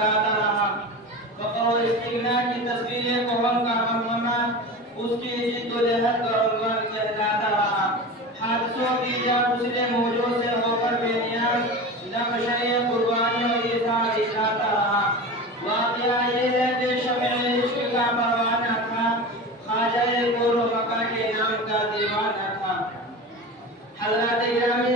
آتا رہا بقول استغنا کی تصویر قوم کا ہمنامہ اس کی جد و جہد کا عنوان کہلاتا رہا حادثوں کی یا دوسرے موجود سے ہو کر بے نیاز نقشۂ قربانی و ایثار دکھاتا رہا واقعہ یہ ہے کہ شمع عشق کا پروانہ تھا خواجہ گور و مکہ کے نام کا دیوانہ تھا حضرات گرامی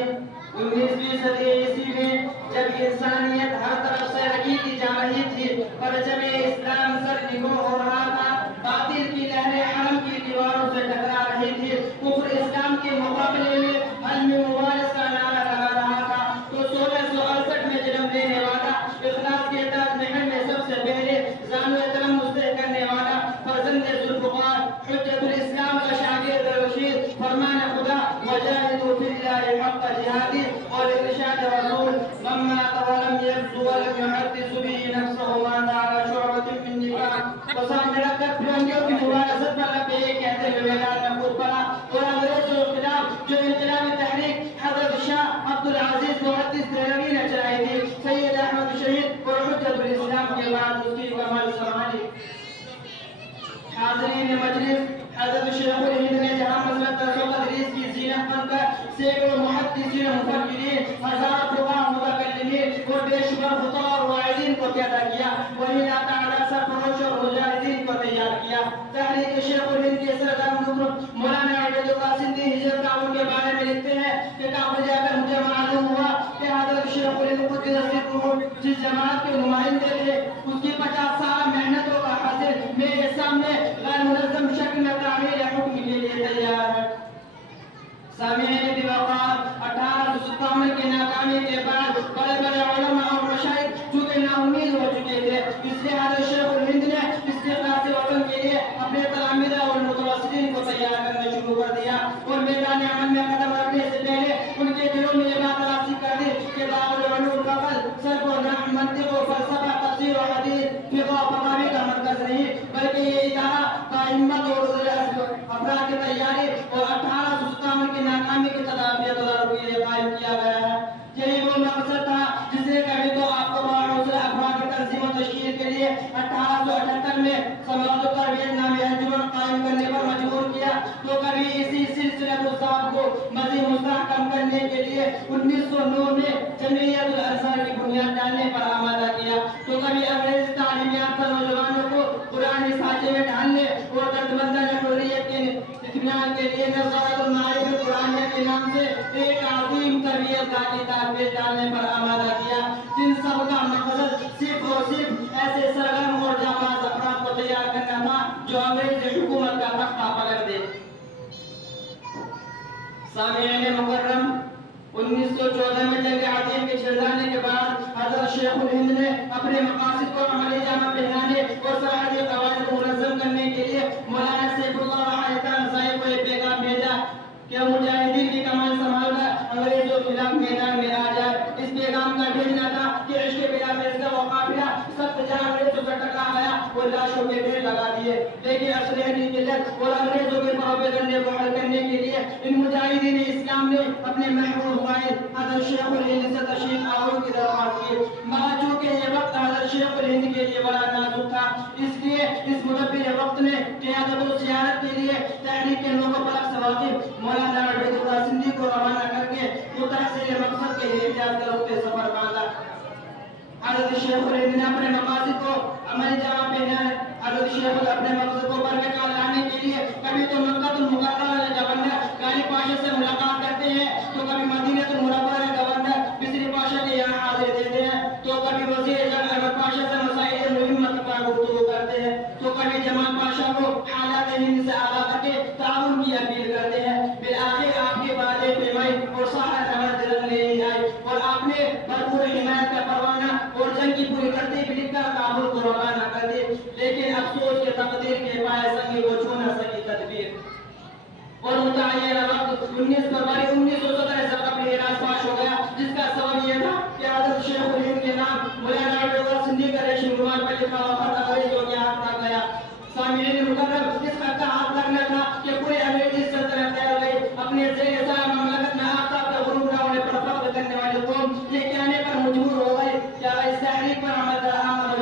19ویں صدی عیسوی میں جب انسانیت ہر طرف سے رکھی جا رہی تھی پرچم اسلام سر نگو ہو رہا تھا باطل کی لہریں حرم کی دیواروں سے ٹکرا رہی تھی کفر اسلام کے مقابلے میں علم مبارز کا نعرہ لگا رہا تھا تو 1668 میں جنم لینے والا اخلاص کے تاج محل میں سب سے پہلے زانو تلم مستحق کرنے والا فرزند ذوالفقار حجت الاسلام کا شاگرد رشید فرمان خدا وجاہدوا فی اللہ حق جہادی اور ارشاد رسول لما ولم يبدو ولم يحدث به نفسه ما على شعبة من نفاق وسامنے رکھ کر پھرنگیوں کی مبارزت پر لبے کہتے ہوئے میدان میں کود پڑا اور انگریزوں کے خلاف جو انقلابی تحریک حضرت شاہ عبد العزیز محدث دہلوی نے چلائی تھی سید احمد شہید اور حجت الاسلام کے بعد اس کی کمال سنبھالی حاضرین مجلس حضرت شیخ الہند نے جہاں مسلک درس و تدریس کی زینت بن کر سینکڑوں محدثین مفکرین ہزاروں فقہاء متکلمین اور بے شمار خطباء اور واعظین کو پیدا کیا وہی اللہ تعالیٰ سرفروش اور مجاہدین کو تیار کیا تحریک شیخ الہند کے سردار مولانا عبید اللہ سندھی ہجرت کعبہ کے بارے میں لکھتے ہیں کہ کعبہ جا کر مجھے معلوم ہوا کہ حضرت شیخ الہند قدس سرہ جس جماعت کے نمائندے تھے اس کی 50 سال محنتوں کا حاصل میرے سامنے غیر منظم شکل میں تعمیل حکم کے لیے تیار ہے سامعین بوقار 1857 کی ناکامی کے بعد بڑے بڑے علماء اور مشائخ چونکہ نا امید ہو چکے تھے اس لیے حضرت شیخ الہند نے استخلاص وطن کے لیے اپنے تلامذہ اور متوسطین کو تیار کرنا شروع کر دیا اور میدان عمل میں قدم رکھنے سے پہلے ان کے دلوں میں یہ بات راسخ کر دی کہ دارالعلوم کا فضل صرف و نحو منطق و فلسفہ تفسیر و حدیث فقہ و فتاوی کا مرکز نہیں بلکہ یہ ادارہ باہمت اور افراد کی تیاری اور 1857 کی ناکامی کی تدابیر کے لیے قائم کیا گیا ہے یہی وہ مقصد تھا جسے کبھی تو آپ کو باحوصلہ افراد کی تنظیم و تشکیل کے لیے 1878 میں سماعت و تربیت نامی انجمن قائم کرنے پر مجبور کیا تو کبھی اسی سلسلہ الصاحب کو مزید مستحکم کرنے کے لیے 1909 میں جمعیت الازہر کی بنیاد ڈالنے پر آمادہ کیا تو کبھی انگریز تعلیم یافتہ نوجوانوں کو قرآن سانچے میں ڈالنے اور دردمندانہ حریت کے اطمینان کے لیے نظارت المعارف القرآنیہ کے نام سے ایک عظیم تربیت گاہ کی تحقیق ڈالنے پر آمادہ کیا جن سب کا مقصد صرف اور صرف ایسے سرگرم اور جانباز افراد کو تیار کرنا تھا جو انگریز حکومت کا تختہ پلٹ دے سامعین مکرم 1914 میں جنگ عظیم کے چھڑ جانے کے بعد حضرت شیخ الہند نے اپنے مقاصد کو عملی جامہ پہنانے اور سرحدی قواعد کو منظم کرنے کے لیے مولانا سیف اللہ وحیدان صاحب کو ایک پیغام بھیجا کہ مجاہدین کی کمان سنبھال کر انگریزوں کے خلاف میدان میں آ جائے اس پیغام کا بھیجنا تھا کہ عشق بلا فیصلہ و قافلہ سخت جہاں انگریزوں سے ٹکرا گیا اور لاشوں کے ڈھیر لگا دیے لیکن اسلحے کی قلت اور انگریزوں کے پروپیگنڈے کو حل کرنے کے لیے ان مجاہدین اسلام نے اپنے محبوب قائد حضرت شیخ الہند سے تشریف آور کی درخواست کی مگر چونکہ یہ وقت حضرت شیخ الہند کے لیے بڑا نازک تھا اس لیے اس مدبر وقت نے قیادت و سیادت کے لیے تحریک کے نوک پلک سے واقف مولانا عبید اللہ سندھی کو روانہ کر کے متحصیل مقصد کے لیے احتیاط کر اپنے سفر باندھا حضرت شیخ الہند نے اپنے مقاصد کو عملی جامہ پہنایا حضرت شیخ اپنے مقصد کو برقرار لانے کے لیے کبھی تو مکہ المکرمہ کے گورنر غالب پاشا سے ملاقات کرتے ہیں تو کبھی مدینہ المنورہ کے گورنر بصری پاشا کے یہاں حاضر دیتے ہیں تو کبھی وزیر جنگ احمد پاشا سے مسائل مہمت پر گفتگو کرتے ہیں تو کبھی جمال پاشا کو حالات ہند سے آگاہ کر کے تعاون کی اپیل کرتے ہیں بالآخر آپ کے بعد پیمائی اور سارا خبر دل لے آئی اور آپ نے بھرپور حمایت کا پروانہ اور جنگ کی پوری ترتیب لکھ کر کابل کو روانہ کر دی لیکن افسوس کے تقدیر کے پائے سنگی کو چھو نہ سکی تدبیر اور متعینہ وقت 19 فروری 1917 سے قبل ہراس پاش ہو گیا جس کا سبب یہ تھا کہ حضرت شیخ الہند کے نام مولانا عبید اللہ سندھی کا ریشم رومال پر لکھا ہوا خط انگریزوں کے ہاتھ لگ گیا سامعین مکرم اس خط کا ہاتھ لگنا تھا کہ پورے انگریزی سلطنت پھیل گئی اپنے زیر سایہ مملکت میں آفتاب کا غروب نہ ہونے پر فخر کرنے والی قوم یہ کہنے پر مجبور ہو گئی کہ اس تحریک پر عمل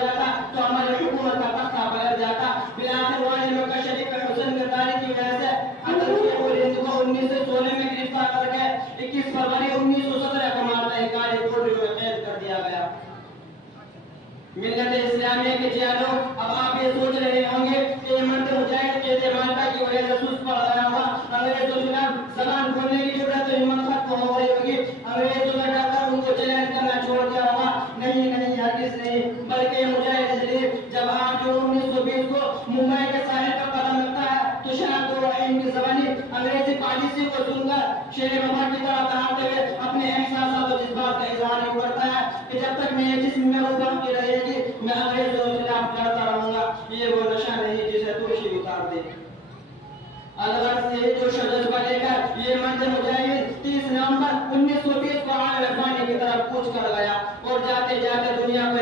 ملت اسلامیہ کے چینلوں، اب آپ یہ سوچ رہے ہوں گے کہ یہ مرد مجاہد قید مالٹا کی وجہ سے سست پڑ گیا ہوا، انگریزوں کے خلاف زبان کھولنے کی ضرورت ہمت ختم ہو گئی ہوگی، انگریزوں نے ڈر کر ان کو چیلنج کرنا چھوڑ دیا ہوگا۔ نہیں نہیں، ہرگز نہیں، بلکہ مجاہد شریف جب آپ جو 1920 کو ممبئی کے ساحل پر قدم رکھتا ہے تو شاید تو رحیم کی زبانی انگریزی پالیسی کو سن کر شیر وفا کی طرح دہاتے ہوئے اپنے احساسات و جذبات کا اظہار یہ کرتا ہے کہ جب تک میرے جسم میں روح باقی رہے گی میں انگریزوں کے خلاف لڑتا رہوں گا۔ یہ وہ نشہ نہیں جسے توشی اتار دے۔ الغرض سے جوش و جذبہ لے کر یہ مرد مجاہد 30 نومبر 1920 کو عالم فانی کی طرف کوچ کر گیا اور جاتے جاتے دنیا کو